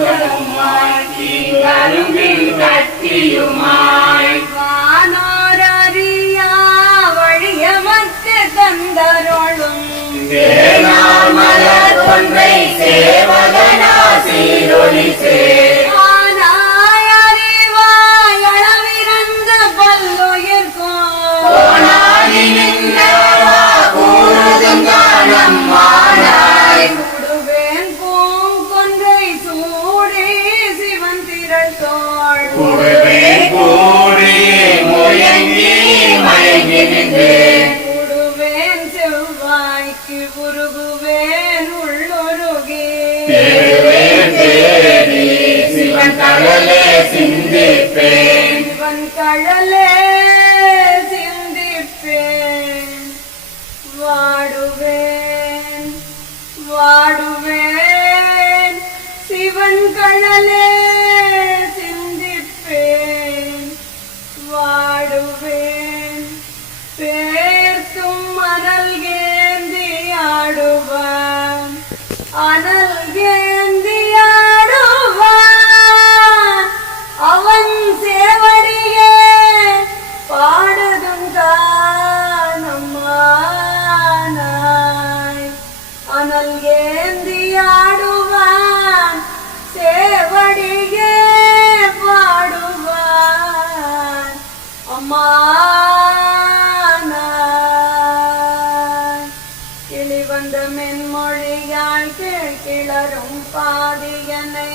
தூதருமாய் தீங்கரும்பின் கத்தியுமாய் வானோரறியா வழியமக்கு தந்தருளும். தேனார் மலர் கொன்றை சேவகனா சீரொளி சேர் செவ்வாய்க்கு உருகுவேன் உள்ளுருகி. தேடுவேன் தேடி சிவன் கடலே கிளரும் பாதியனை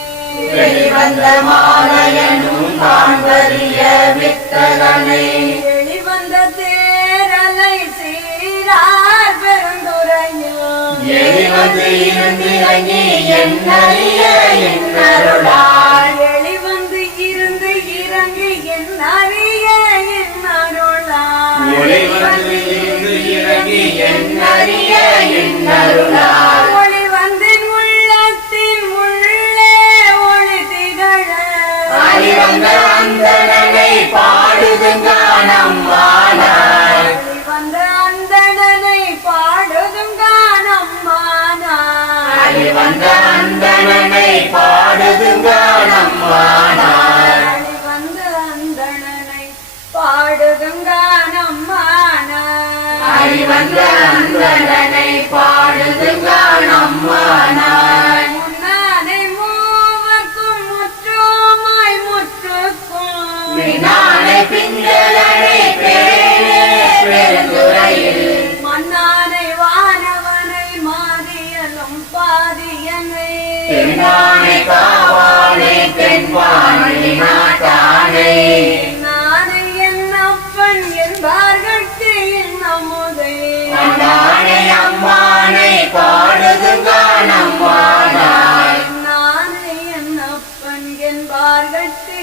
வெளிவந்த மாலையனும் காண்பறிய வித்தகனை. வெளிவந்த தேரலை சீரார் பெருந்துரையில் எளிவந்து இருந்து இறங்கி என்னறிய என்னருளாய். வெளிவந்து இருந்து இறங்கி இருந்து என்னறிய என்னருளாய். பாதியனை தென்னானை காவானை தென்பானை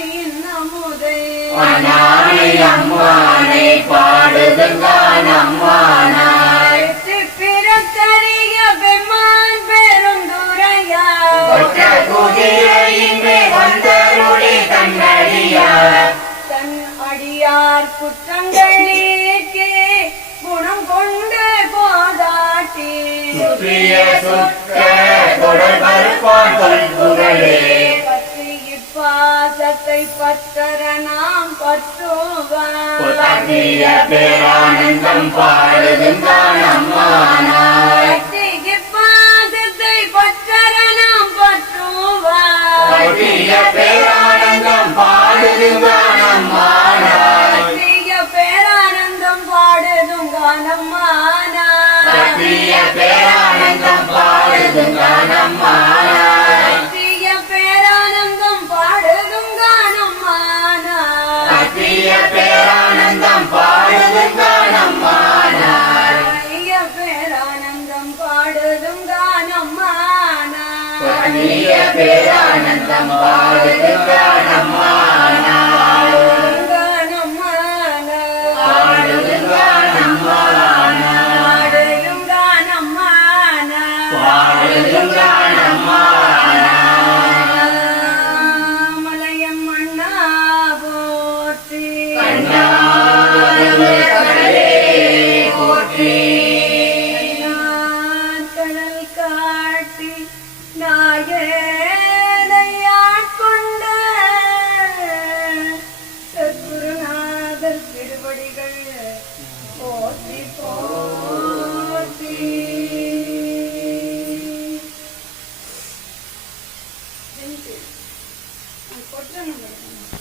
என்பார்கட்கு இன்னமுதை அண்ணானை அம்மானை பாடுதுங்கானம்மானாய் பிறக்கரிய பெம்மான் பெருந்துரையா ஒற்ற குதிரையின்றி வந்தருளி தன்னடியார். தன் அடியார் குற்றங்களேக்கே குணம் கொண்டு போதாட்டி. சுற்றிய சுத்த தொடர் பருப்பான் தொல்புகளே பத்தரணாம் பத்தர பற்றுவான் புத்தகிய பேரானந்தம் பேரானந்தம் பாடுதும் கானம்மானாய் பாடுதுங்கானம்மானாய் 这样的